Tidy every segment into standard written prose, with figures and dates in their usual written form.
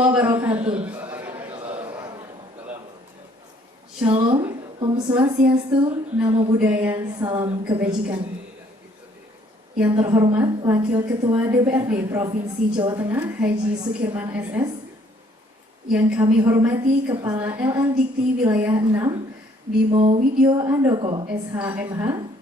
wabarakatuh. Shalom, Om Swastiastu, Namo Buddhaya, salam kebajikan. Yang terhormat Wakil Ketua DPRD Provinsi Jawa Tengah Haji Sukirman SS, yang kami hormati Kepala LL Dikti Wilayah 6 Bimo Widyo Andoko SHMH,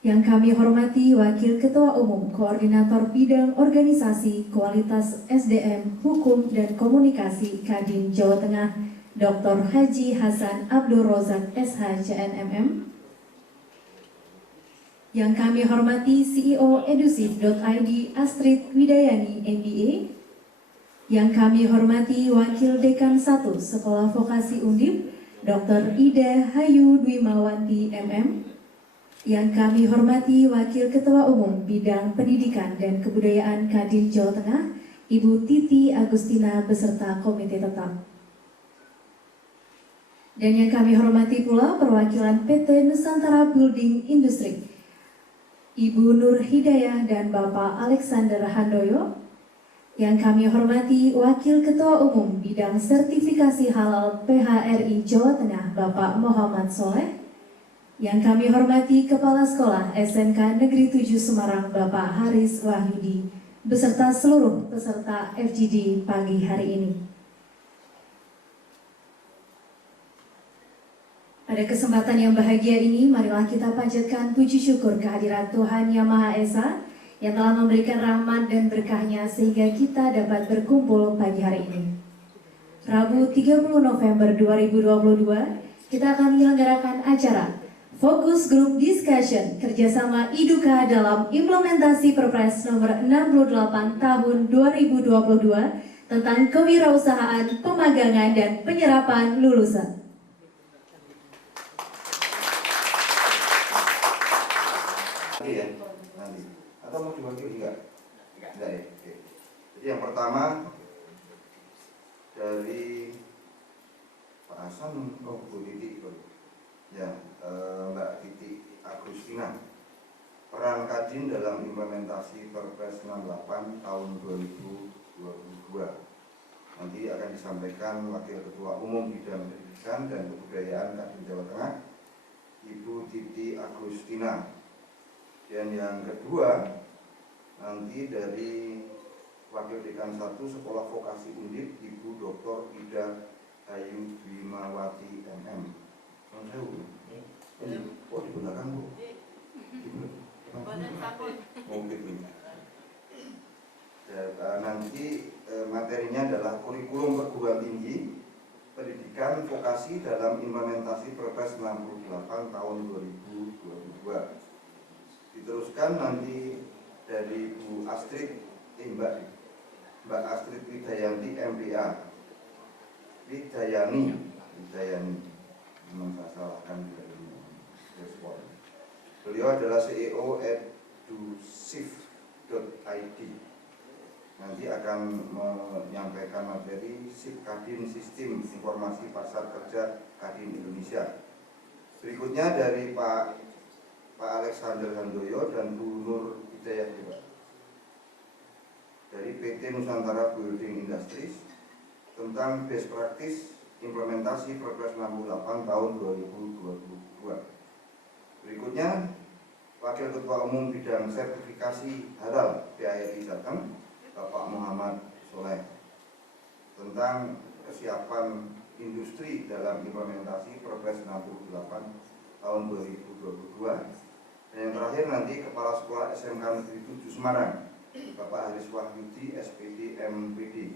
yang kami hormati Wakil Ketua Umum Koordinator Bidang Organisasi Kualitas SDM Hukum dan Komunikasi Kadin Jawa Tengah Dr. Haji Hasan Abdul Rozak SHCNMM, yang kami hormati CEO Edusif.id Astrid Widayani MBA, yang kami hormati Wakil Dekan 1 Sekolah Vokasi Undip Dr. Ida Hayu Dwimawanti MM, yang kami hormati Wakil Ketua Umum Bidang Pendidikan dan Kebudayaan Kadin Jawa Tengah Ibu Titi Agustina beserta Komite Tetap. Dan yang kami hormati pula perwakilan PT Nusantara Building Industri, Ibu Nur Hidayah dan Bapak Alexander Handoyo. Yang kami hormati Wakil Ketua Umum Bidang Sertifikasi Halal PHRI Jawa Tengah Bapak Muhammad Soleh. Yang kami hormati Kepala Sekolah SMK Negeri 7 Semarang Bapak Haris Wahyudi beserta seluruh peserta FGD pagi hari ini. Pada kesempatan yang bahagia ini, marilah kita panjatkan puji syukur kehadirat Tuhan Yang Maha Esa yang telah memberikan rahmat dan berkahnya sehingga kita dapat berkumpul pagi hari ini. Rabu 30 November 2022, kita akan menyelenggarakan acara Fokus Group Discussion kerjasama IDUKA dalam implementasi Perpres nomor 68 tahun 2022 tentang kewirausahaan, pemagangan, dan penyerapan lulusan. Nanti atau mau dibagi enggak ya, oke. Jadi yang pertama dari Pak Hasan, Bu Titi ya, Mbak Titi Agustina, peran Kadin dalam implementasi Perpres 68 tahun 2022. Nanti akan disampaikan Wakil Ketua Umum Bidang Pendidikan dan Kebudayaan Kadin Jawa Tengah Ibu Titi Agustina. Dan yang kedua, nanti dari Wakil Dekan 1 Sekolah Vokasi Undip Ibu Dr. Ida Hayu Dwimawati MM. Oh, di belakang Bu. Nanti materinya adalah kurikulum perguruan tinggi pendidikan vokasi dalam implementasi Perpres 68 tahun 2022. Diteruskan nanti dari Bu Astrid, Mbak Astrid Widayanti MPA, Widayani, memang saya salahkan dari respon. Beliau adalah CEO Edusif.id. Nanti akan menyampaikan materi SIP Kadin Sistem Informasi Pasar Kerja Kadin Indonesia. Berikutnya dari Pak Alexander Handoyo dan Bu Nur Hidayah juga dari PT Nusantara Building Industries tentang best practice implementasi Perpres 68 tahun 2022. Berikutnya Wakil Ketua Umum Bidang Sertifikasi Halal PHRI Jateng Bapak Muhammad Soleh tentang kesiapan industri dalam implementasi Perpres 68 tahun 2022. Dan yang terakhir nanti Kepala Sekolah SMK Negeri 7 Semarang Bapak Haris Wahyudi SPD MPD.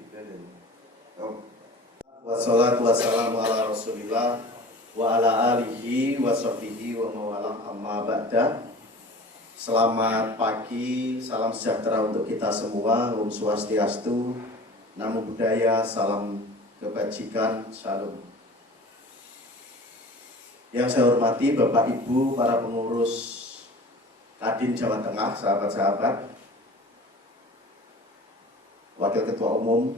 Wassalatu wassalamu ala Rasulillah wa ala alihi wa sahbihi wa mawalah amma ba'da. Selamat pagi, salam sejahtera untuk kita semua. Om Swastiastu, Namo Buddhaya, salam kebajikan, shalom. Yang saya hormati Bapak Ibu, para pengurus Kadin Jawa Tengah, sahabat-sahabat, Wakil Ketua Umum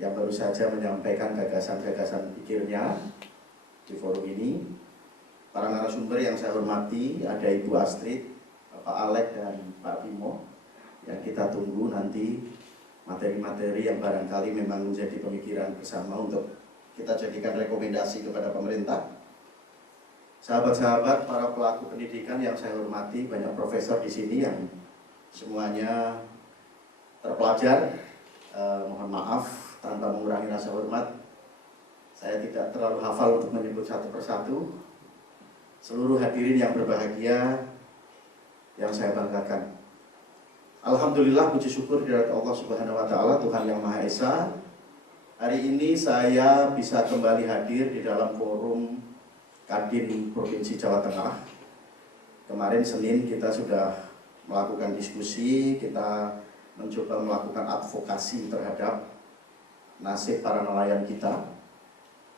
yang baru saja menyampaikan gagasan-gagasan pikirnya di forum ini, para narasumber yang saya hormati, ada Ibu Astrid, Bapak Alek, dan Pak Bimo, yang kita tunggu nanti materi-materi yang barangkali memang menjadi pemikiran bersama untuk kita jadikan rekomendasi kepada pemerintah. Sahabat-sahabat, para pelaku pendidikan yang saya hormati, banyak profesor di sini yang semuanya terpelajar. Mohon maaf tanpa mengurangi rasa hormat, saya tidak terlalu hafal untuk menyebut satu persatu. Seluruh hadirin yang berbahagia, yang saya banggakan. Alhamdulillah, puji syukur kepada Allah Subhanahu wa Ta'ala, Tuhan yang Maha Esa. Hari ini saya bisa kembali hadir di dalam forum Kadin Provinsi Jawa Tengah. Kemarin Senin kita sudah melakukan diskusi, kita mencoba melakukan advokasi terhadap nasib para nelayan kita.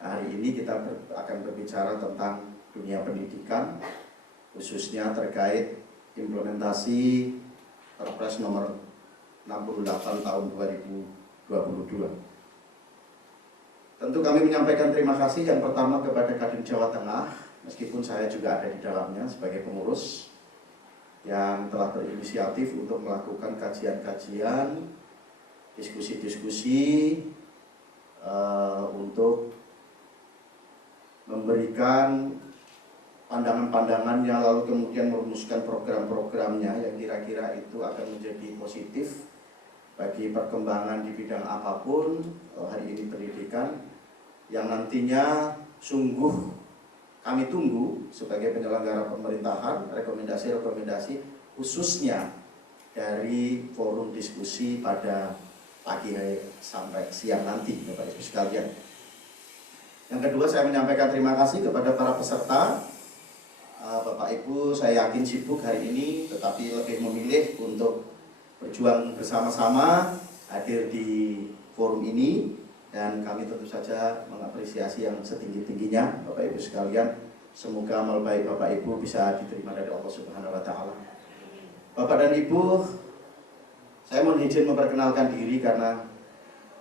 Hari ini kita akan berbicara tentang dunia pendidikan, khususnya terkait implementasi Perpres nomor 68 tahun 2022. Tentu kami menyampaikan terima kasih yang pertama kepada Kadin Jawa Tengah, meskipun saya juga ada di dalamnya sebagai pengurus, yang telah berinisiatif untuk melakukan kajian-kajian, diskusi-diskusi untuk memberikan pandangan-pandangannya, lalu kemudian merumuskan program-programnya yang kira-kira itu akan menjadi positif bagi perkembangan di bidang apapun, hari ini pendidikan, yang nantinya sungguh kami tunggu sebagai penyelenggara pemerintahan, rekomendasi-rekomendasi khususnya dari forum diskusi pada pagi hari sampai siang nanti, Bapak Ibu sekalian. Yang kedua, saya menyampaikan terima kasih kepada para peserta. Bapak Ibu, saya yakin sibuk hari ini, tetapi lebih memilih untuk berjuang bersama-sama hadir di forum ini, dan kami tentu saja mengapresiasi yang setinggi-tingginya, Bapak Ibu sekalian. Semoga amal baik Bapak Ibu bisa diterima dari Allah Subhanahu wa Ta'ala. Bapak dan Ibu, saya mohon izin memperkenalkan diri karena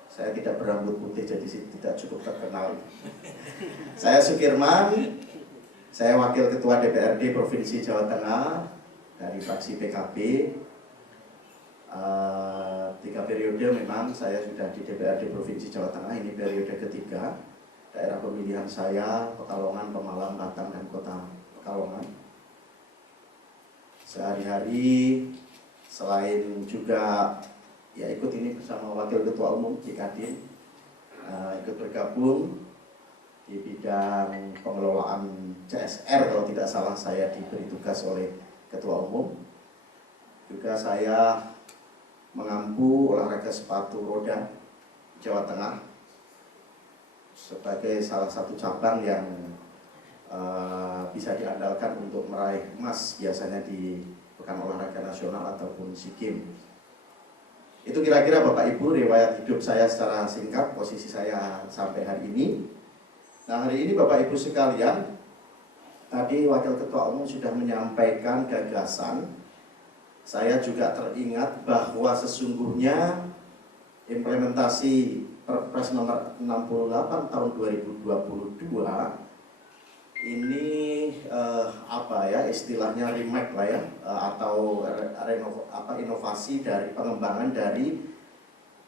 saya tidak berambut putih, jadi tidak cukup terkenal. Saya Sukirman, saya Wakil Ketua DPRD Provinsi Jawa Tengah dari fraksi PKB. 3 periode memang saya sudah di DPRD Provinsi Jawa Tengah, ini periode ketiga. Daerah pemilihan saya Pekalongan, Pemalang, Batang, dan Kota Pekalongan. Sehari-hari selain juga ya ikut ini bersama Wakil Ketua Umum di Kadin, ikut bergabung di bidang pengelolaan CSR, kalau tidak salah saya diberi tugas oleh Ketua Umum. Juga saya mengampu olahraga sepatu roda Jawa Tengah sebagai salah satu cabang yang bisa diandalkan untuk meraih emas biasanya di Pekan Olahraga Nasional ataupun SEA Games. Itu kira-kira Bapak Ibu riwayat hidup saya secara singkat, posisi saya sampai hari ini. Nah, hari ini Bapak Ibu sekalian, tadi Wakil Ketua Umum sudah menyampaikan gagasan. Saya juga teringat bahwa sesungguhnya implementasi Perpres nomor 68 tahun 2022 ini istilahnya remake lah ya, atau inovasi dari pengembangan dari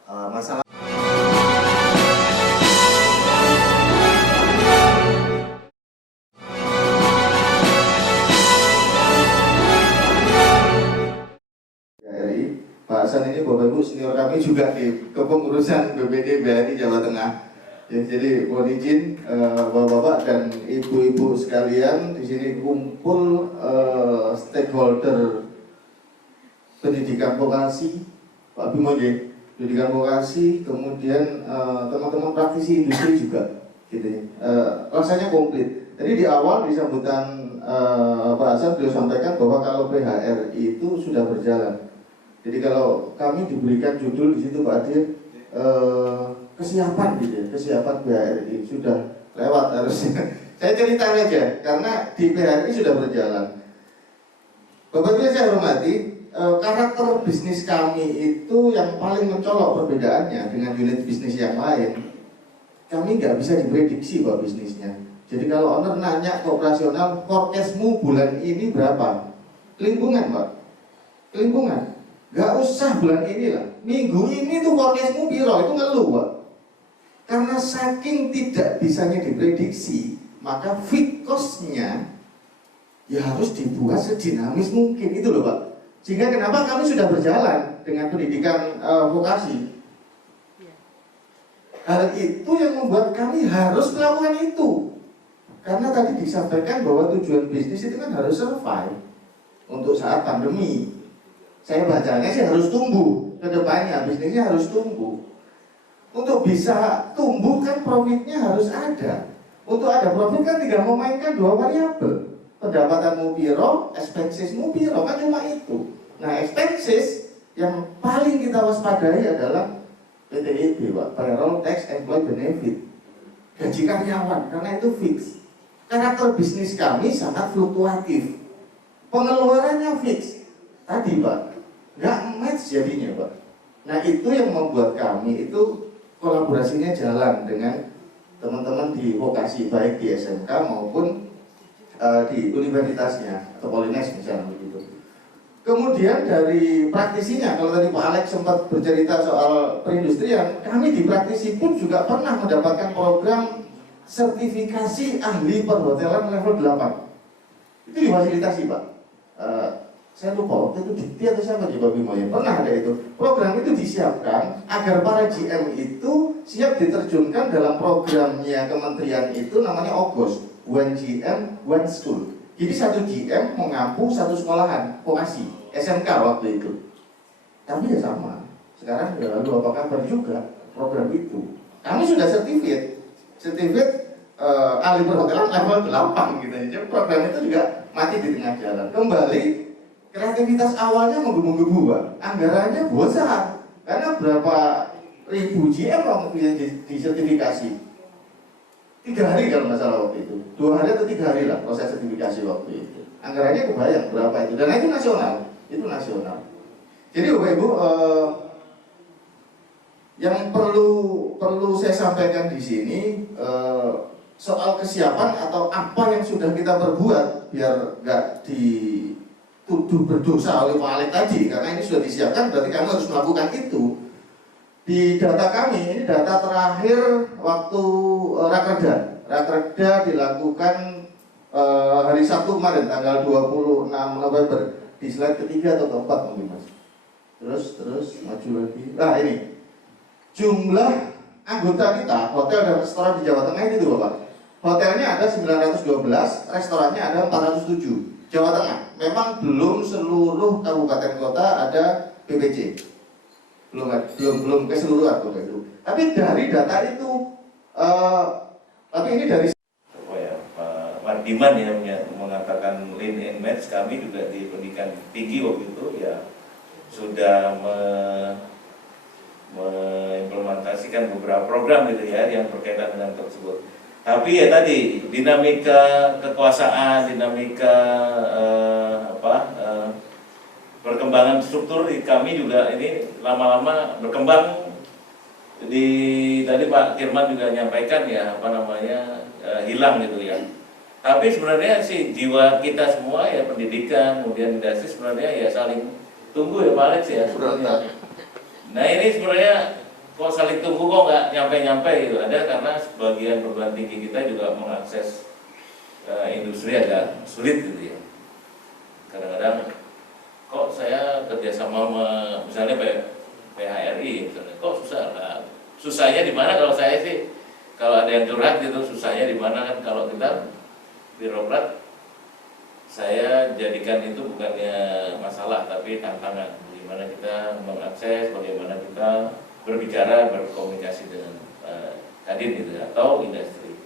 masalah. Bahasan ini Bapak Ibu senior kami juga di kepengurusan BPD BRI Jawa Tengah. Ya, jadi mohon izin Bapak-bapak dan ibu-ibu sekalian, di sini kumpul stakeholder pendidikan vokasi, Pak Bimo J, pendidikan vokasi, kemudian teman-teman praktisi industri juga, gitu ya. Rasanya komplit. Tadi di awal di sambutan Pak Hasan beliau sampaikan bahwa kalau PHRI itu sudah berjalan. Jadi kalau kami diberikan judul di situ Pak Adir, kesiapan gitu ya, kesiapan PHRI sudah lewat harusnya. Saya cerita aja karena di PHRI sudah berjalan. Bapak Ibu saya hormati, karakter bisnis kami itu yang paling mencolok perbedaannya dengan unit bisnis yang lain. Kami nggak bisa diprediksi Pak bisnisnya. Jadi kalau owner nanya ke operasional, forecastmu bulan ini berapa? Lingkungan Pak, lingkungan. Nggak usah bulan ini lah, minggu ini tuh forecastmu piro, itu ngeluh Pak. Karena saking tidak bisanya diprediksi, maka fixed cost-nya ya harus dibuat sedinamis mungkin, itu loh Pak. Sehingga kenapa kami sudah berjalan dengan pendidikan vokasi. Hal itu yang membuat kami harus melakukan itu. Karena tadi disampaikan bahwa tujuan bisnis itu kan harus survive untuk saat pandemi. Saya bacanya sih harus tumbuh ke depannya, bisnisnya harus tumbuh. Untuk bisa tumbuh kan profitnya harus ada. Untuk ada profit kan tinggal memainkan dua variabel. Pendapatanmu piro, expensesmu piro, kan cuma itu. Nah, expenses yang paling kita waspadai adalah PTEB, Pak, Payroll Tax Employee Benefit. Gaji karyawan, karena itu fix. Karakter bisnis kami sangat fluktuatif. Pengeluarannya fix. Tadi Pak, nggak match jadinya Pak. Nah itu yang membuat kami itu kolaborasinya jalan dengan teman-teman di vokasi, baik di SMK maupun di universitasnya atau Polines misalnya begitu. Kemudian dari praktisinya, kalau tadi Pak Alex sempat bercerita soal perindustrian, kami di praktisi pun juga pernah mendapatkan program sertifikasi ahli perhotelan level 8. Itu difasilitasi Pak. Saya lupa waktu itu Dikti atau siapa di Pak Bimo ya, pernah ada itu. Program itu disiapkan agar para GM itu siap diterjunkan dalam programnya kementerian itu, namanya OGOS, One GM, One School. Jadi satu GM mengampu satu sekolahan vokasi, SMK waktu itu. Tapi ya sama, sekarang ya lalu apa kabar juga program itu. Kami sudah sertifikat ahli perhotelan level 8 gitu. Jadi program itu juga mati di tengah jalan. Kembali kreativitas awalnya menggebu-gebu, Pak. Anggarannya besar. Karena berapa ribu GM waktu yang disertifikasi. 3 hari kalau nggak salah waktu itu. 2 hari atau 3 hari lah proses sertifikasi waktu itu. Anggarannya kebayang berapa itu. Dan itu nasional. Itu nasional. Jadi Bapak Ibu, yang perlu saya sampaikan di sini soal kesiapan atau apa yang sudah kita perbuat biar nggak dituduh berdosa oleh Pak Alex tadi, karena ini sudah disiapkan berarti kamu harus melakukan itu. Di data kami, ini data terakhir waktu Rakerda dilakukan hari Sabtu kemarin tanggal 26 November di slide ketiga atau keempat mungkin Mas. Terus maju lagi. Nah ini jumlah anggota kita hotel dan restoran di Jawa Tengah itu Bapak. Hotelnya ada 912, restorannya ada 407. Jawa Tengah. Memang belum seluruh kabupaten kota ada BPC. Belum keseluruhan Bapak Ibu. Tapi dari data itu tapi ini dari Pak Diman yang mengatakan lean and match, kami juga di pendidikan tinggi waktu itu ya sudah mengimplementasikan beberapa program gitu ya yang berkaitan dengan tersebut. Tapi ya tadi dinamika kekuasaan, dinamika perkembangan struktur di kami juga ini lama-lama berkembang. Tadi Pak Kirman juga menyampaikan ya hilang gitu ya. Tapi sebenarnya sih jiwa kita semua ya pendidikan kemudian industri sebenarnya ya saling tunggu ya Pak Alex ya sebenarnya. Nah ini sebenarnya kok saling tunggu kok nggak nyampe-nyampe gitu. Ada karena sebagian perguruan tinggi kita juga mengakses industri agak sulit gitu ya. Kadang-kadang kok saya kerjasama misalnya PHRI misalnya, kok susah lah. Susahnya di mana kalau saya sih kalau ada yang curhat gitu susahnya di mana kan kalau kita birokrat saya jadikan itu bukannya masalah tapi tantangan. Bagaimana kita mengakses, bagaimana kita berbicara, berkomunikasi dengan kadin gitu atau industri.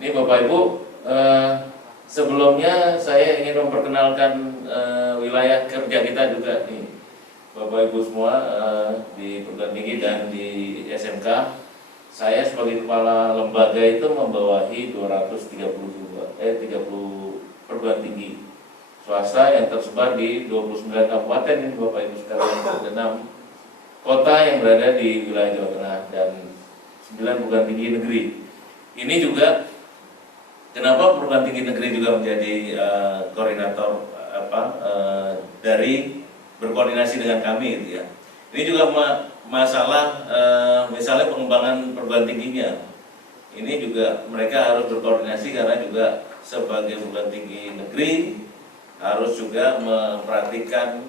Ini Bapak Ibu, sebelumnya saya ingin memperkenalkan wilayah kerja kita juga nih Bapak Ibu semua di perguruan tinggi dan di SMK. Saya sebagai kepala lembaga itu membawahi 30 perguruan tinggi swasta yang tersebar di 29 kabupaten ini Bapak Ibu sekalian, dan 6 kota yang berada di wilayah Jawa Tengah dan 9 perguruan tinggi negeri. Ini juga kenapa perguruan tinggi negeri juga menjadi koordinator dari berkoordinasi dengan kami gitu ya. Ini juga masalah misalnya pengembangan perguruan tingginya. Ini juga mereka harus berkoordinasi karena juga sebagai perguruan tinggi negeri harus juga memperhatikan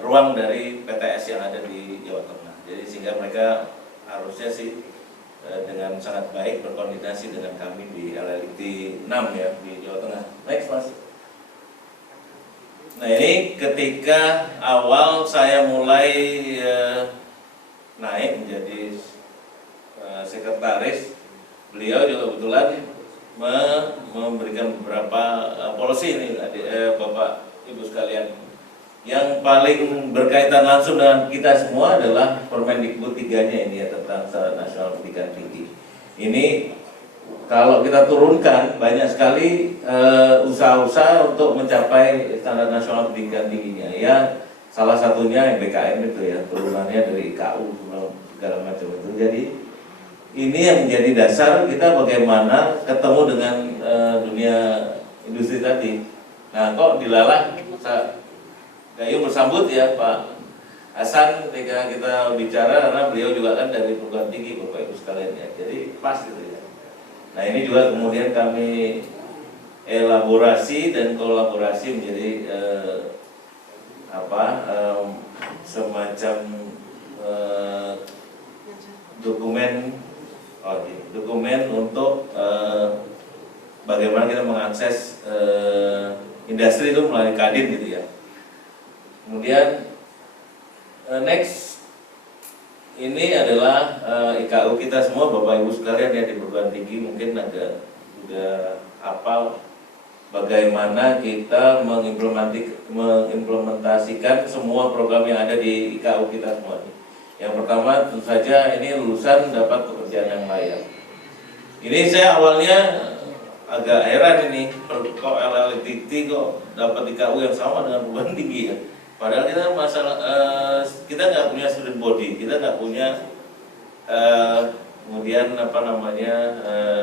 ruang dari PTS yang ada di Jawa Tengah. Jadi sehingga mereka harusnya sih dengan sangat baik berkoordinasi dengan kami di LLIT 6 ya di Jawa Tengah. Next Mas. Nah ini ketika awal saya mulai naik menjadi sekretaris, beliau juga kebetulan memberikan beberapa policy ini Bapak Ibu sekalian. Yang paling berkaitan langsung dengan kita semua adalah Permendikbud 3-nya ini ya, tentang Standar Nasional Pendidikan Tinggi. Ini kalau kita turunkan banyak sekali usaha-usaha untuk mencapai Standar Nasional Pendidikan Tingginya. Ya salah satunya MBKM itu ya, turunannya dari IKU segala macam itu. Jadi ini yang menjadi dasar kita bagaimana ketemu dengan dunia industri tadi. Nah kok dilalah Gayung bersambut ya Pak Hasan ketika kita bicara, karena beliau juga kan dari perguruan tinggi Bapak Ibu sekalian ya, jadi pas gitu ya. Nah ini juga kemudian kami elaborasi dan kolaborasi menjadi semacam dokumen untuk bagaimana kita mengakses industri itu melalui Kadin gitu ya. Kemudian next ini adalah IKU kita semua Bapak Ibu sekalian ya di perguruan tinggi, mungkin agak sudah hafal bagaimana kita mengimplementasikan semua program yang ada di IKU kita semua. Yang pertama tentu saja ini lulusan dapat pekerjaan yang layak. Ini saya awalnya agak heran ini, kok LLIT kok dapat IKU yang sama dengan perguruan tinggi ya. Padahal kita kita nggak punya student body, kita nggak punya kemudian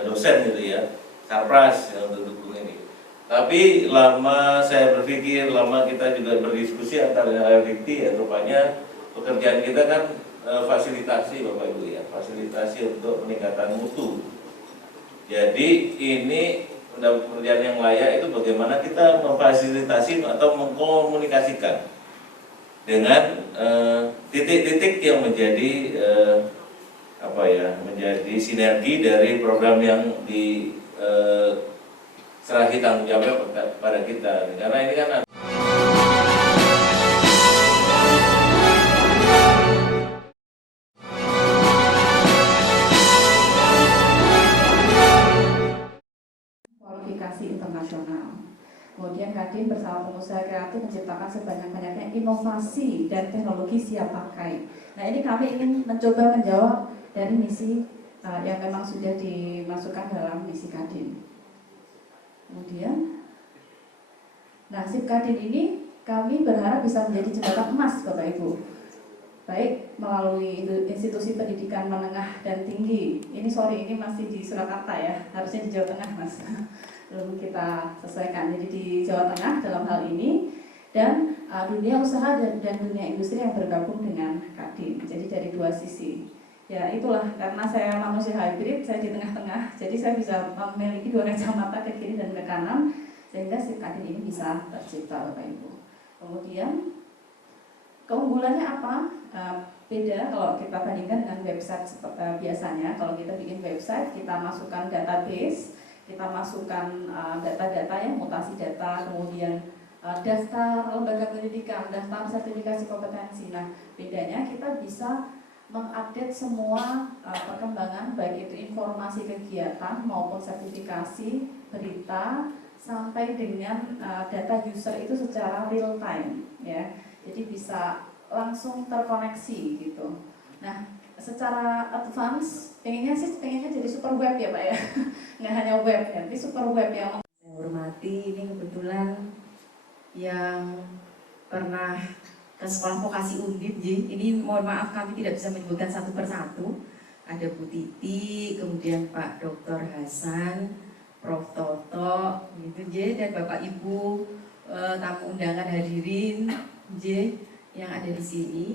dosen gitu ya, sarpras yang untuk dukung ini. Tapi lama saya berpikir, lama kita juga berdiskusi antara LLIT ya, rupanya pekerjaan kita kan fasilitasi Bapak Ibu ya, fasilitasi untuk peningkatan mutu. Jadi ini pekerjaan yang layak itu bagaimana kita memfasilitasi atau mengkomunikasikan dengan titik-titik yang menjadi menjadi sinergi dari program yang diserahi tanggung jawabnya pada kita. Karena ini kan kualifikasi internasional. Kemudian Kadin bersama pengusaha kreatif menciptakan sebanyak-banyaknya inovasi dan teknologi siap pakai. Nah ini kami ingin mencoba menjawab dari misi yang memang sudah dimasukkan dalam misi Kadin. Kemudian, SIP Kadin ini kami berharap bisa menjadi jembatan emas Bapak Ibu. Baik melalui institusi pendidikan menengah dan tinggi. Ini masih di Surakarta ya, harusnya di Jawa Tengah Mas. Belum kita sesuaikan, jadi di Jawa Tengah dalam hal ini, dan dunia usaha dan dunia industri yang bergabung dengan Kadin. Jadi dari dua sisi. Ya itulah, karena saya manusia hybrid, saya di tengah-tengah, jadi saya bisa memiliki dua kacamata ke kiri dan ke kanan, sehingga SIP Kadin ini bisa tercipta Bapak Ibu. Kemudian keunggulannya apa? Beda kalau kita bandingkan dengan website biasanya. Kalau kita bikin website, kita masukkan database, kita masukkan data-data yang mutasi data, kemudian daftar lembaga pendidikan, daftar sertifikasi kompetensi. Nah, bedanya kita bisa mengupdate semua perkembangan, baik itu informasi kegiatan maupun sertifikasi, berita, sampai dengan data user itu secara real time, ya. Jadi bisa langsung terkoneksi gitu. Nah, secara advance pengennya jadi super web ya Pak ya. Nggak hanya web, tapi super web yang saya hormati. Ini kebetulan yang pernah ke sekolah vokasi Undip, ini mohon maaf kami tidak bisa menyebutkan satu persatu. Ada Bu Titi, kemudian Pak Dr. Hasan, Prof. Toto, gitu dan Bapak Ibu tamu undangan hadirin J yang ada di sini.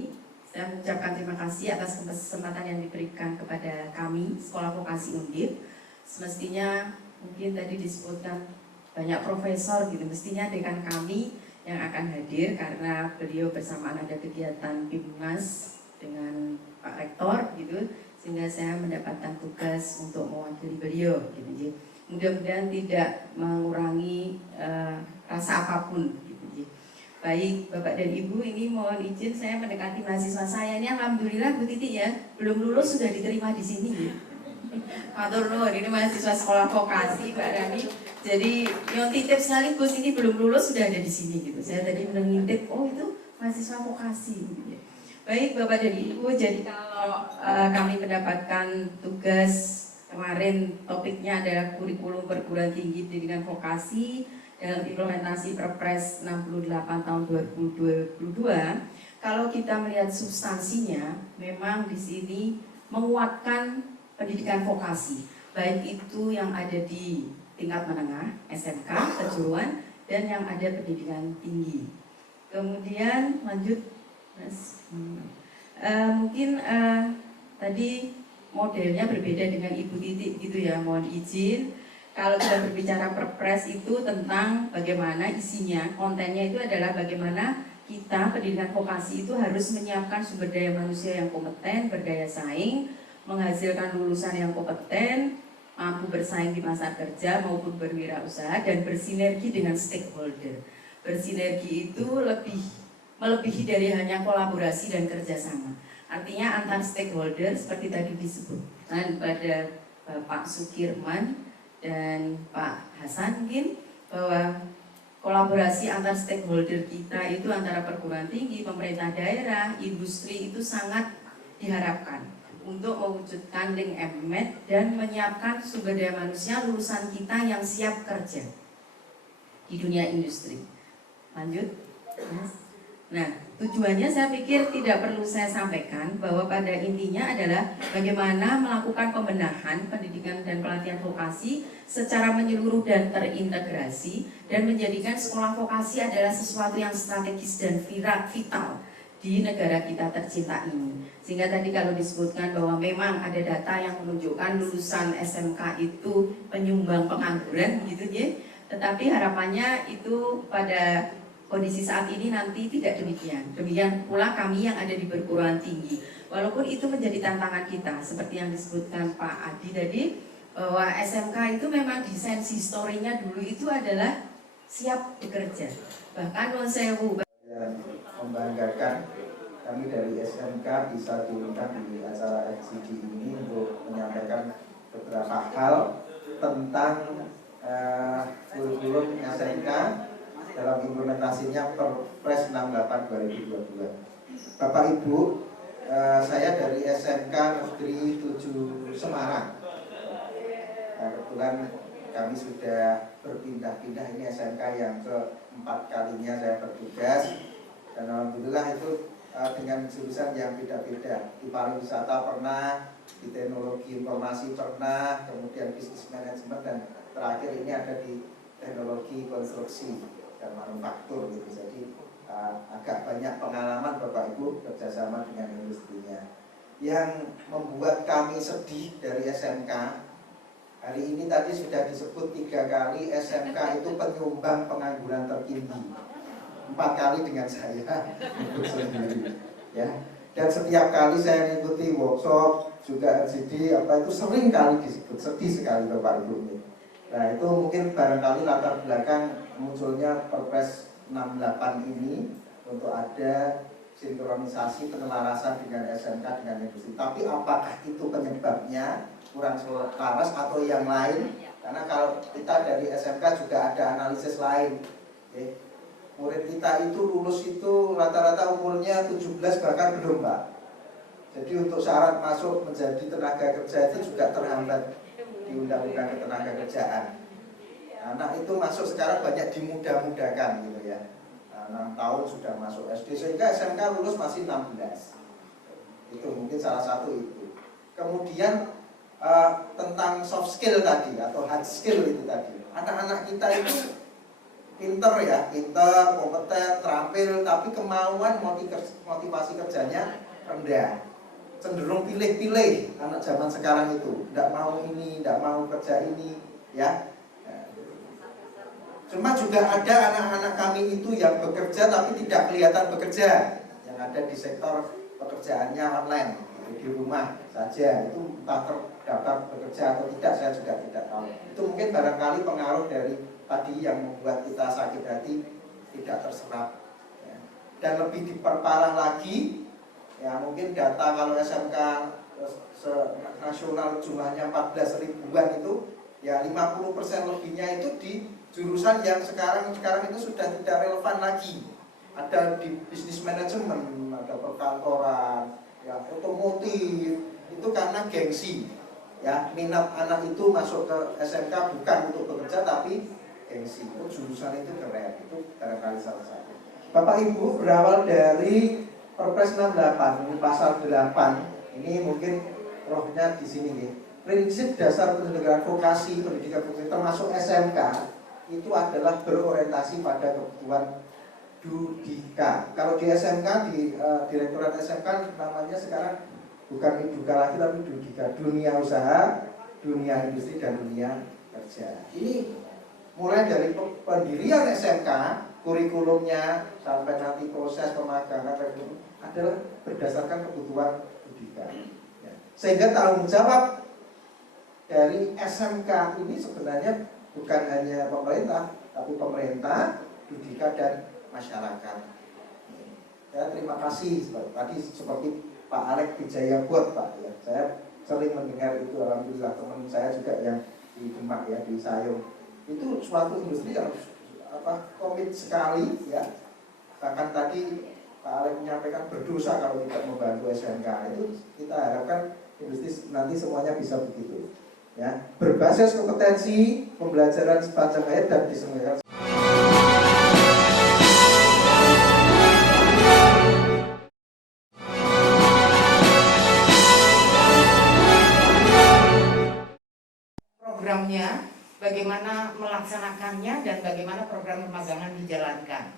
Saya mengucapkan terima kasih atas kesempatan yang diberikan kepada kami Sekolah Vokasi Undip. Semestinya mungkin tadi disebutkan banyak profesor gitu, mestinya dekan kami yang akan hadir karena beliau bersamaan ada kegiatan Bimnas dengan Pak Rektor gitu, sehingga saya mendapatkan tugas untuk mewakili beliau gitu. Mudah-mudahan tidak mengurangi rasa apapun gitu. Baik Bapak dan Ibu, ini mohon izin saya mendekati mahasiswa saya ini. Alhamdulillah Bu Titi ya, belum lulus sudah diterima di sini ya. Matur nuwun, ini mahasiswa sekolah vokasi Mbak Rani. Jadi yang titip sekaligus ini belum lulus sudah ada di sini gitu. Saya tadi mengintip, oh itu mahasiswa vokasi gitu ya. Baik Bapak dan Ibu, jadi kalau kami mendapatkan tugas kemarin, topiknya adalah kurikulum perguruan tinggi pendidikan vokasi dalam implementasi Perpres 68 tahun 2022. Kalau kita melihat substansinya, memang di sini menguatkan pendidikan vokasi, baik itu yang ada di tingkat menengah, SMK, kejuruan, dan yang ada pendidikan tinggi. Kemudian lanjut, Mas. Mungkin tadi modelnya berbeda dengan Ibu Titik gitu ya, mohon izin. Kalau kita berbicara Perpres itu tentang bagaimana isinya, kontennya itu adalah bagaimana kita pendidikan vokasi itu harus menyiapkan sumber daya manusia yang kompeten, berdaya saing, menghasilkan lulusan yang kompeten, mampu bersaing di masa kerja maupun berwirausaha, dan bersinergi dengan stakeholder. Bersinergi itu melebihi dari hanya kolaborasi dan kerjasama. Artinya antar stakeholder seperti tadi disebutkan pada Pak Sukirman dan Pak Hasan mungkin, bahwa kolaborasi antar stakeholder kita itu antara perguruan tinggi, pemerintah daerah, industri itu sangat diharapkan untuk mewujudkan link MMed dan menyiapkan sumber daya manusia lulusan kita yang siap kerja di dunia industri. Lanjut, Mas. Nah, tujuannya saya pikir tidak perlu saya sampaikan, bahwa pada intinya adalah bagaimana melakukan pembenahan pendidikan dan pelatihan vokasi secara menyeluruh dan terintegrasi, dan menjadikan sekolah vokasi adalah sesuatu yang strategis dan vital di negara kita tercinta ini. Sehingga tadi kalau disebutkan bahwa memang ada data yang menunjukkan lulusan SMK itu penyumbang pengangguran gitu ya, tetapi harapannya itu pada kondisi saat ini nanti tidak demikian. Demikian pula kami yang ada di perguruan tinggi. Walaupun itu menjadi tantangan kita, seperti yang disebutkan Pak Adi tadi, bahwa SMK itu memang desain historinya dulu itu adalah siap bekerja. Bahkan non sewu. Membanggakan kami dari SMK bisa diundang di acara FGD ini untuk menyampaikan beberapa hal tentang kurikulum SMK dalam implementasinya Perpres 68 2022. Bapak Ibu, saya dari SMK Negeri 7 Semarang. Kebetulan kami sudah berpindah-pindah, ini SMK yang keempat kalinya saya bertugas, dan alhamdulillah itu dengan jurusan yang beda-beda. Di pariwisata pernah, di teknologi informasi pernah, kemudian bisnis manajemen, dan terakhir ini ada di teknologi konstruksi dan manufaktur gitu. Jadi agak banyak pengalaman Bapak Ibu kerjasama dengan industrinya. Yang membuat kami sedih dari SMK, hari ini tadi sudah disebut 3 kali SMK itu penyumbang pengangguran tertinggi, 4 kali dengan saya ikut sendiri ya. Dan setiap kali saya mengikuti workshop juga LCD itu sering kali disebut, sedih sekali Bapak Ibu ini. Nah itu mungkin barangkali latar belakang munculnya Perpres 68 ini, untuk ada sinkronisasi penelarasan dengan SMK dengan industri. Tapi apakah itu penyebabnya kurang selaras atau yang lain? Karena kalau kita dari SMK juga ada analisis lain. Murid kita itu lulus itu rata-rata umurnya 17 bahkan belum Pak. Jadi untuk syarat masuk menjadi tenaga kerja itu juga terhambat di Undang-Undang Ketenagakerjaan. Anak itu masuk sekarang banyak dimudah-mudahkan gitu ya. 6 tahun sudah masuk SD, sehingga SMK lulus masih 16. Itu mungkin salah satu itu. Kemudian tentang soft skill tadi atau hard skill itu tadi. Anak-anak kita itu pinter ya, pinter, kompeten, terampil, tapi kemauan motivasi kerjanya rendah. Cenderung pilih-pilih anak zaman sekarang itu, tidak mau ini, tidak mau kerja ini, ya. Cuma juga ada anak-anak kami itu yang bekerja tapi tidak kelihatan bekerja, yang ada di sektor pekerjaannya online, di rumah saja, itu entah terdaftar bekerja atau tidak, saya juga tidak tahu. Itu mungkin barangkali pengaruh dari tadi yang membuat kita sakit hati, tidak terserap, ya. Dan lebih diperparah lagi, ya mungkin data kalau SMK nasional jumlahnya 14 ribuan itu, ya 50% lebihnya itu di jurusan yang sekarang itu sudah tidak relevan lagi. Ada di bisnis manajemen, ada perkantoran, ya otomotif, itu karena gengsi, ya minat anak itu masuk ke SMK bukan untuk bekerja tapi gengsi. Oh, jurusan itu keren, itu barangkali salah satu. Bapak Ibu, berawal dari Perpres 68 ini pasal 8, ini mungkin rohnya di sini nih. Prinsip dasar pendidikan vokasi, pendidikan vokasi termasuk SMK itu adalah berorientasi pada kebutuhan Dudika. Kalau di SMK, di Direktorat SMK namanya sekarang bukan Dudika lagi tapi Dudika, dunia usaha, dunia industri dan dunia kerja. Ini mulai dari pendirian SMK, kurikulumnya sampai nanti proses pemagangan adalah berdasarkan kebutuhan Dudika. Ya. Sehingga tanggung jawab dari SMK ini sebenarnya bukan hanya pemerintah, tapi pemerintah, Dudika dan masyarakat. Ya, terima kasih. Tadi seperti Pak Alek Wijaya Bot, Pak. Ya, saya sering mendengar itu, alhamdulillah teman saya juga yang di Demak ya, di Sayung. Itu suatu industri yang komit sekali ya. Bahkan tadi Pak Alek menyampaikan berdosa kalau tidak membantu SMK. Itu kita harapkan industri nanti semuanya bisa begitu. Ya, berbasis kompetensi pembelajaran sepanjang hayat dan diselenggarakan. Programnya, bagaimana melaksanakannya dan bagaimana program pemagangan dijalankan.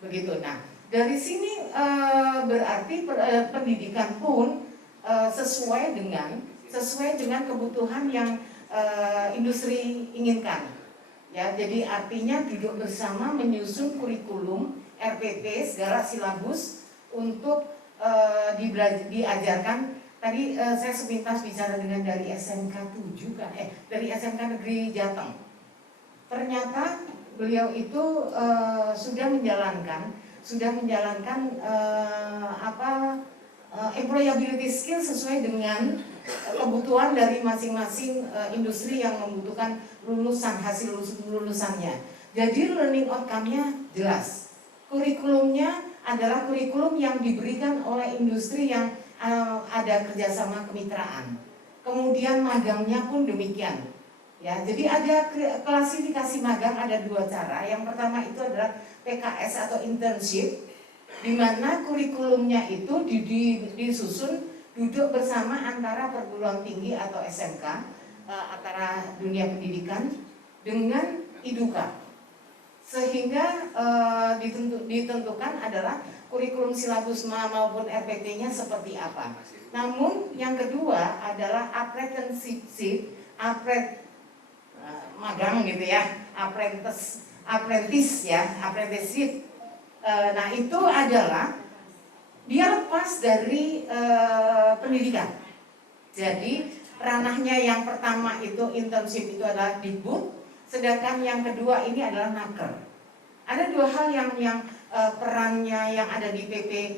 Begitu. Nah, dari sini berarti pendidikan pun sesuai dengan kebutuhan yang industri inginkan. Ya, jadi artinya duduk bersama menyusun kurikulum, RPP, segala silabus untuk diajarkan. Tadi saya sepintas bicara dengan dari SMK 7 kan, dari SMK Negeri Jateng. Ternyata beliau itu sudah menjalankan employability skill sesuai dengan kebutuhan dari masing-masing industri yang membutuhkan hasil lulusannya. Jadi learning outcome-nya jelas. Kurikulumnya adalah kurikulum yang diberikan oleh industri yang ada kerjasama kemitraan. Kemudian magangnya pun demikian. Ya, jadi ada klasifikasi magang, ada dua cara. Yang pertama itu adalah PKS atau internship, di mana kurikulumnya itu disusun duduk bersama antara perguruan tinggi atau SMK, antara dunia pendidikan dengan IDUKA, sehingga ditentukan adalah kurikulum silabus maupun RPT-nya seperti apa. Namun yang kedua adalah apprenticeship, magang gitu ya, apprenticeship. Nah itu adalah dia lepas dari pendidikan. Jadi ranahnya yang pertama itu internship itu adalah Dikbud, sedangkan yang kedua ini adalah naker. Ada dua hal yang perannya yang ada di PP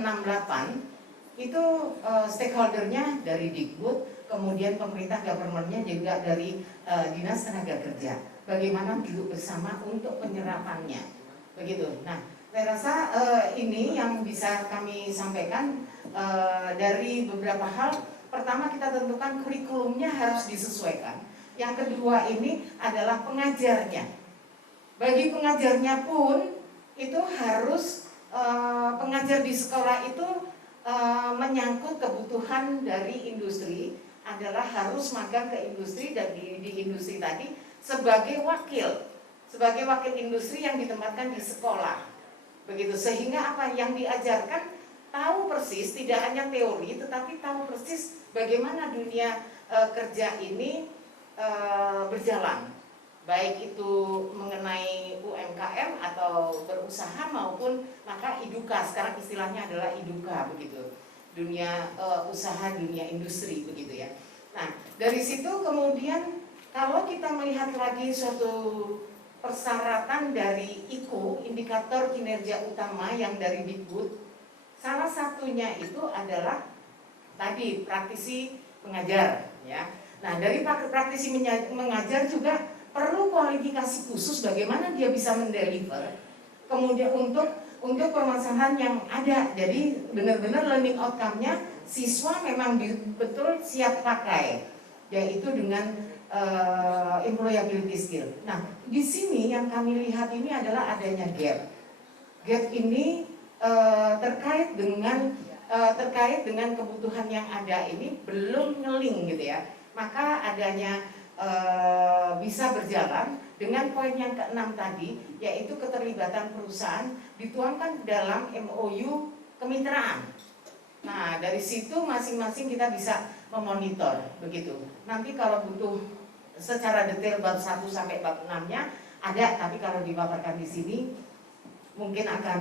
68 itu stakeholdernya dari Dikbud, kemudian pemerintah governmentnya juga dari Dinas Tenaga Kerja. Bagaimana duduk bersama untuk penyerapannya, begitu. Nah, saya rasa ini yang bisa kami sampaikan dari beberapa hal. Pertama, kita tentukan kurikulumnya harus disesuaikan. Yang kedua ini adalah pengajarnya. Bagi pengajarnya pun itu harus pengajar di sekolah itu menyangkut kebutuhan dari industri, adalah harus magang ke industri dan di industri tadi sebagai wakil sebagai wakil industri yang ditempatkan di sekolah. Begitu, sehingga apa yang diajarkan tahu persis, tidak hanya teori tetapi tahu persis bagaimana dunia kerja ini berjalan, baik itu mengenai UMKM atau berusaha maupun maka iduka, sekarang istilahnya adalah iduka begitu, dunia usaha, dunia industri begitu ya. Nah, dari situ kemudian kalau kita melihat lagi suatu persyaratan dari IKU, indikator kinerja utama yang dari Dikbud, salah satunya itu adalah tadi praktisi pengajar ya. Nah, dari praktisi mengajar juga perlu kualifikasi khusus bagaimana dia bisa mendeliver kemudian untuk permasalahan yang ada. Jadi benar-benar learning outcome-nya siswa memang betul siap pakai, yaitu dengan employability skill. Nah, di sini yang kami lihat ini adalah adanya gap. Gap ini terkait dengan kebutuhan yang ada ini belum ngeling gitu ya. Maka adanya bisa berjalan dengan poin yang ke-6 tadi, yaitu keterlibatan perusahaan dituangkan dalam MOU kemitraan. Nah, dari situ masing-masing kita bisa memonitor begitu. Nanti kalau butuh secara detail bab 1 sampai bab 6-nya ada, tapi kalau dipaparkan di sini mungkin akan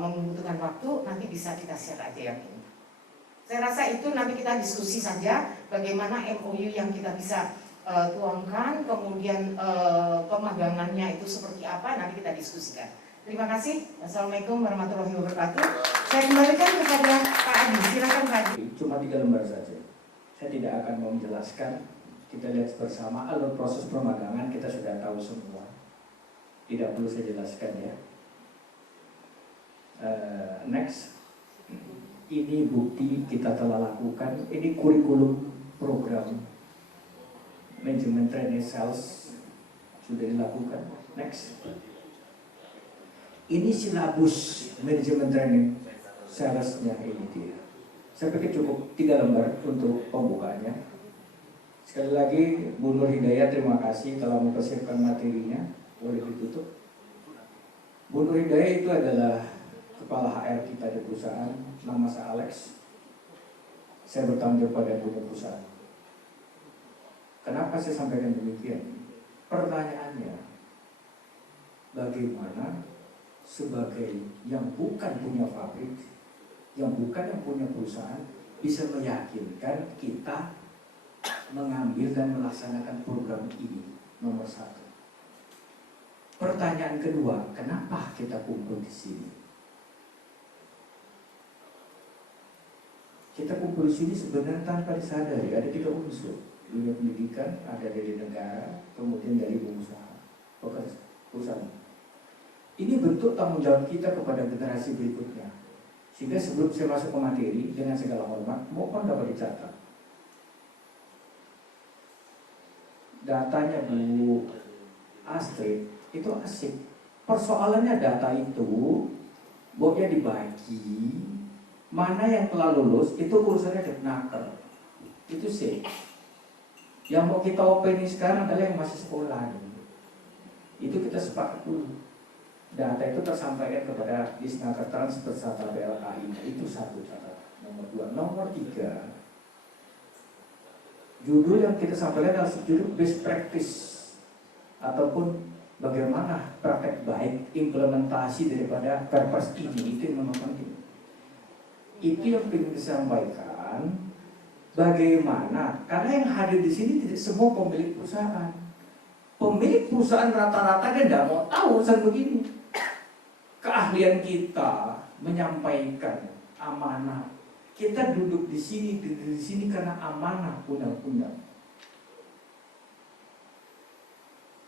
membutuhkan waktu, nanti bisa kita share aja yang ini. Saya rasa itu nanti kita diskusi saja bagaimana MOU yang kita bisa tuangkan, kemudian pemagangannya itu seperti apa, nanti kita diskusikan. Terima kasih. Assalamualaikum warahmatullahi wabarakatuh. Saya kembalikan kepada Pak Adi. Silakan Pak Adi. Cuma 3 lembar saja. Saya tidak akan mau menjelaskan. Kita lihat bersama alur proses pemagangan kita sudah tahu semua. Tidak perlu saya jelaskan ya. Next. Ini bukti kita telah lakukan. Ini kurikulum program manajemen training sales sudah dilakukan. Next. Ini silabus manajemen training salesnya ini dia. Saya pikir cukup 3 lembar untuk pembukaannya. Sekali lagi Bu Nur Hidayah terima kasih telah mempersiapkan materinya. Boleh ditutup. Bu Nur Hidayah itu adalah kepala HR kita di perusahaan. Nama saya Alex. Saya bertanggung jawab pada punya perusahaan. Kenapa saya sampaikan demikian? Pertanyaannya, bagaimana sebagai yang bukan punya pabrik, yang bukan yang punya perusahaan, bisa meyakinkan kita mengambil dan melaksanakan program ini? Nomor 1. Pertanyaan kedua, kenapa kita kumpul di sini? Kita kumpul di sini sebenarnya tanpa disadari ada 3 unsur. Dunia pendidikan, ada dari negara, kemudian dari pengusaha, perusahaan. Ini bentuk tanggung jawab kita kepada generasi berikutnya. Sehingga sebelum saya masuk ke materi, dengan segala hormat, mohon dapat dicatat. Datanya Bu Astrid itu asik. Persoalannya data itu bobnya dibagi, mana yang telah lulus itu urusannya Depnaker. Itu sih. Yang mau kita opening sekarang adalah yang masih sekolah. Itu kita sepakat dulu. Data itu tersampaikan kepada Disnaker Trans beserta BLKI. Itu 1 catatan. Nomor 2. Nomor 3. Judul yang kita sampaikan adalah judul best practice ataupun bagaimana praktek baik implementasi daripada Perpres ini. Itu yang memang penting. Itu yang ingin disampaikan. Bagaimana? Karena yang hadir di sini tidak semua pemilik perusahaan. Pemilik perusahaan rata-rata dia tidak mau tahu urusan begini. Keahlian kita menyampaikan amanah. Kita duduk di sini karena amanah undang-undang.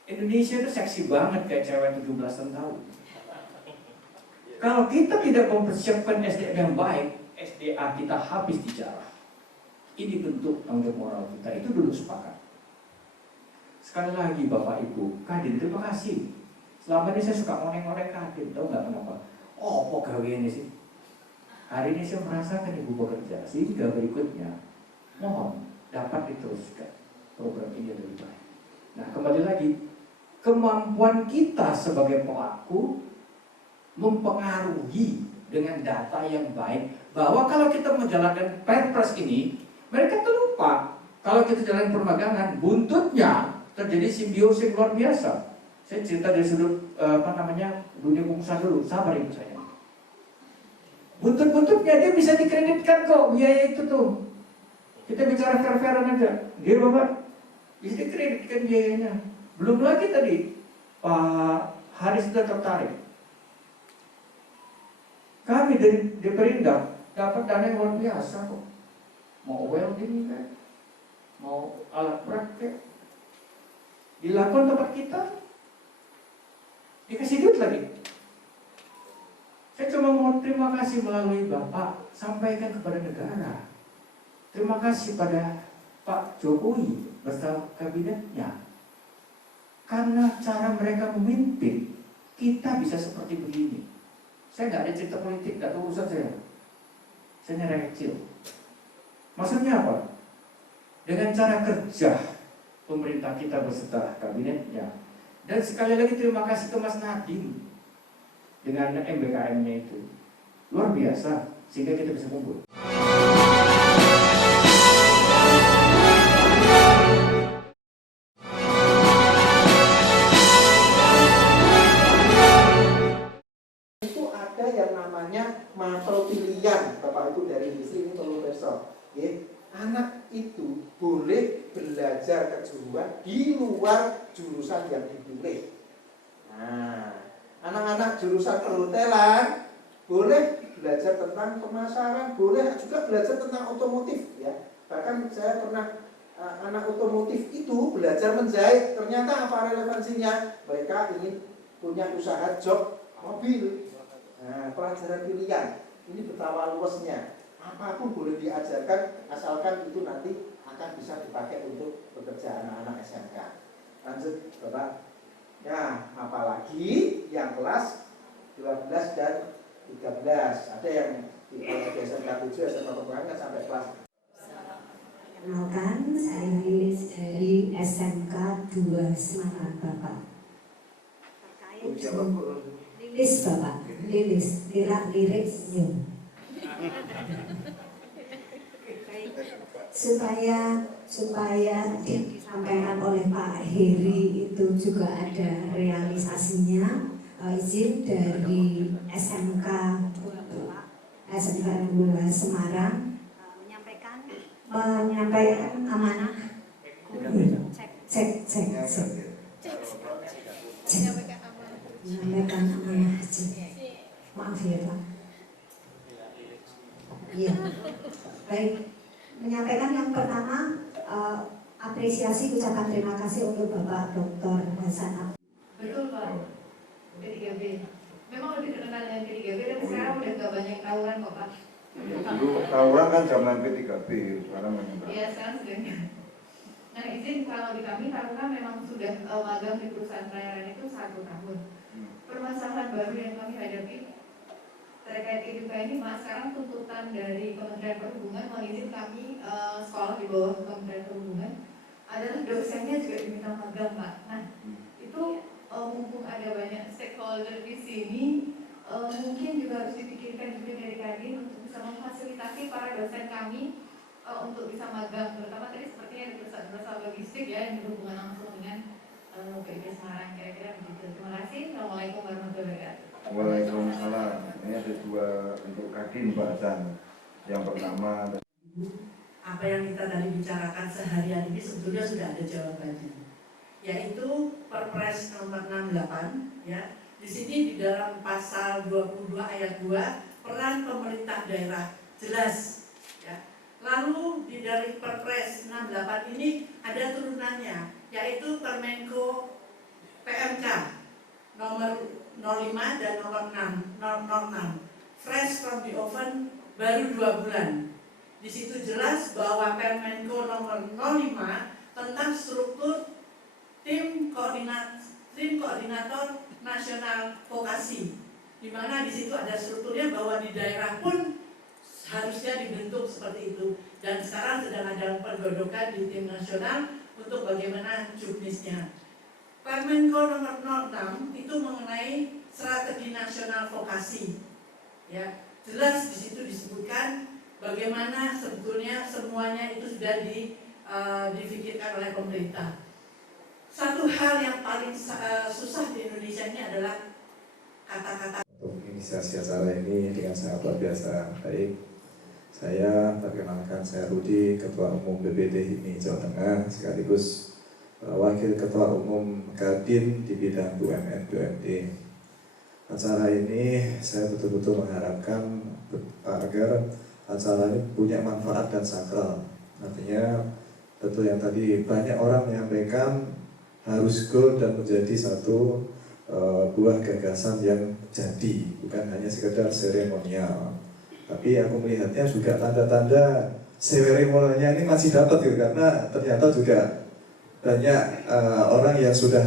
Indonesia itu seksi banget kayak cewek 17 tahun. Kalau kita tidak mempersiapkan SDM yang baik, SDA kita habis bicara. Ini bentuk tanggung jawab moral kita, itu dulu sepakat. Sekali lagi Bapak Ibu, Kadin terima kasih. Selama ini saya suka ngorek-ngorek Kadin, tahu nggak kenapa? Oh, kok gaweannya sih? Hari ini saya merasakan Ibu bekerja, sehingga berikutnya mohon dapat diteruskan program ini lebih baik. Nah, kembali lagi, kemampuan kita sebagai pelaku mempengaruhi dengan data yang baik bahwa kalau kita menjalankan Perpres ini, mereka tuh lupa kalau kita jalan permagangan, buntutnya terjadi simbiosis luar biasa. Saya cerita dari sudut dunia pengusaha dulu, sabar ibu saya. Buntut-buntutnya dia bisa dikreditkan kok biaya itu tuh. Kita bicara fair-fairan aja, dia Bapak bisa dikreditkan biayanya. Belum lagi tadi Pak Haris sudah tertarik. Kami dari Deperindak dapat dana yang luar biasa kok. Mau welding kan, mau alat berat kan, dilakukan tempat kita, dikasih duit lagi. Saya cuma mau terima kasih melalui Bapak, sampaikan kepada negara. Terima kasih pada Pak Jokowi bersama kabinetnya. Karena cara mereka memimpin, kita bisa seperti begini. Saya nggak ada cerita politik, nggak ada urusan saya. Saya nyerah kecil. Maksudnya apa? Dengan cara kerja pemerintah kita beserta kabinetnya. Dan sekali lagi terima kasih ke Mas Nadiem dengan MBKM-nya itu. Luar biasa, sehingga kita bisa kumpul. Itu ada yang namanya mapel pilihan, Bapak Ibu dari industri ini perlu besok. Anak itu boleh belajar kejuruan di luar jurusan yang dipilih. Nah, anak-anak jurusan perhotelan boleh belajar tentang pemasaran, boleh juga belajar tentang otomotif ya. Bahkan saya pernah anak otomotif itu belajar menjahit. Ternyata apa relevansinya? Mereka ingin punya usaha jok mobil. Nah, pelajaran pilihan ini betapa luasnya. Apapun boleh diajarkan asalkan itu nanti akan bisa dipakai untuk bekerja anak-anak SMK. Lanjut Bapak. Ya, apalagi yang kelas 12 dan 13. Ada yang di SMK 7, SMK Perbankan sampai kelas. Kenalkan, saya Lilis dari SMK 2 Semarang, Bapak. Lilis, Bapak. Lilis, lirik senyum. supaya disampaikan oleh Pak Heri itu juga ada realisasinya. Izin dari SMK 2 Semarang menyampaikan amanah menyampaikan amanah. Maaf ya Pak. Iya, baik. Menyampaikan yang pertama, apresiasi ucapan terima kasih untuk Bapak Dr. Hasan. Betul Pak, P3B. Memang lebih terkenal dengan P3B, tapi sekarang udah gak banyak tawuran kok Pak. Dulu tawuran kan zaman P3B, sekarang memang. Iya, sekarang sudah. Nah izin kalau di kami Taruna memang sudah magang di perusahaan pelayaran itu 1 tahun. Permasalahan baru yang kami hadapi terkait IDK ini, Mas, sekarang tuntutan dari Kementerian Perhubungan mengizin kami sekolah di bawah Kementerian Perhubungan adalah dosennya juga diminta magang, Pak. Nah, itu mumpung ada banyak stakeholder di sini, mungkin juga harus dipikirkan juga dari Kadin untuk bisa memfasilitasi para dosen kami untuk bisa magang, terutama tadi sepertinya di perusahaan logistik ya yang berhubungan langsung dengan PIB Semarang, kira-kira begitu. Terima kasih. Assalamualaikum warahmatullahi wabarakatuh. Waalaikumsalam. Ini ada 2 untuk Kadin Pak Hasan. Yang pertama, apa yang kita tadi bicarakan seharian ini sebetulnya sudah ada jawabannya, yaitu Perpres nomor 68 ya. Di sini di dalam pasal 22 ayat 2 peran pemerintah daerah jelas ya. Lalu di dari Perpres 68 ini ada turunannya, yaitu Permenko PMK nomor 05 dan nomor 6 fresh from the oven baru 2 bulan. Di situ jelas bahwa Permenko nomor 05 tentang struktur tim koordinator nasional vokasi, di mana di situ ada strukturnya bahwa di daerah pun harusnya dibentuk seperti itu. Dan sekarang sedang ada pergodokan di tim nasional untuk bagaimana juknisnya. Permenko nomor 06 itu mengenai strategi nasional vokasi. Ya, jelas di situ disebutkan bagaimana sebetulnya semuanya itu sudah difikirkan oleh pemerintah. Satu hal yang paling susah di Indonesia ini adalah kata-kata. Untuk inisiasi acara ini dengan sangat luar biasa baik. Saya perkenalkan, saya Rudi, Ketua Umum BPD HIMI Jawa Tengah, sekaligus Wakil Ketua Umum Kadin di bidang BUMN BUMD. Acara ini saya betul-betul mengharapkan agar acara ini punya manfaat dan sakral. Artinya betul yang tadi banyak orang menyampaikan harus goal dan menjadi satu buah gagasan yang jadi, bukan hanya sekedar seremonial. Tapi aku melihatnya juga tanda-tanda seremonialnya ini masih dapat gitu, karena ternyata juga banyak orang yang sudah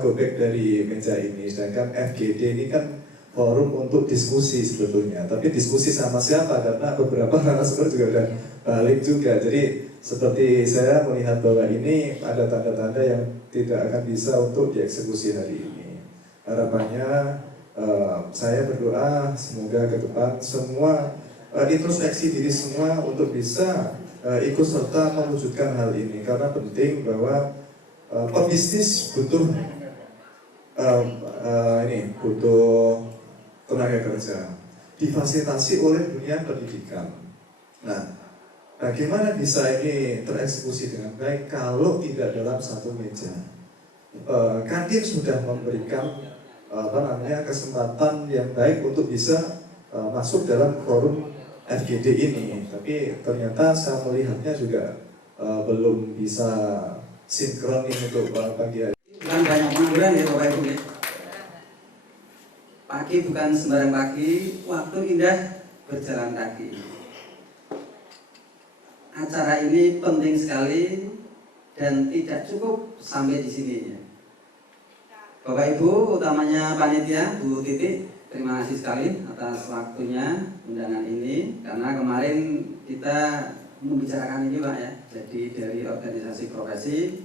go back dari meja ini. Sedangkan FGD ini kan forum untuk diskusi sebetulnya, tapi diskusi sama siapa? Karena beberapa narasumber juga udah balik juga. Jadi seperti saya melihat bahwa ini ada tanda-tanda yang tidak akan bisa untuk dieksekusi hari ini. Harapannya saya berdoa semoga ke depan semua introspeksi diri semua untuk bisa ikut serta mewujudkan hal ini, karena penting bahwa pebisnis butuh butuh tenaga kerja, difasilitasi oleh dunia pendidikan. Nah, bagaimana bisa ini tereksekusi dengan baik kalau tidak dalam satu meja? Kadin sudah memberikan kesempatan yang baik untuk bisa masuk dalam forum FGD ini, tapi ternyata saya melihatnya juga belum bisa sinkron untuk pagi hari. Bukan banyak pengangguran ya Bapak Ibu ya. Pagi bukan sembarang pagi, waktu indah berjalan kaki. Acara ini penting sekali dan tidak cukup sampai di sini ya. Bapak Ibu, utamanya panitia, Bu Titik, terima kasih sekali atas waktunya undangan ini, karena kemarin kita membicarakan ini Pak ya. Jadi dari organisasi profesi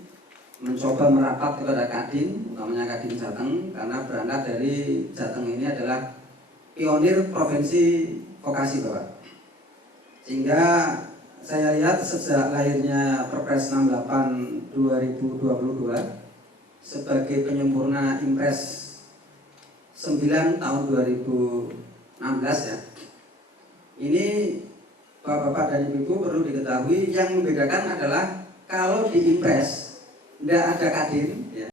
mencoba merapat kepada Kadin, utamanya Kadin Jateng, karena berangkat dari Jateng ini adalah pionir provinsi vokasi Bapak. Sehingga saya lihat sejak lahirnya Perpres 68 2022 sebagai penyempurna Impres 9 tahun 2016 ya. Ini Bapak-bapak dan Ibu perlu diketahui, yang membedakan adalah kalau di Impres tidak ada Kadin ya.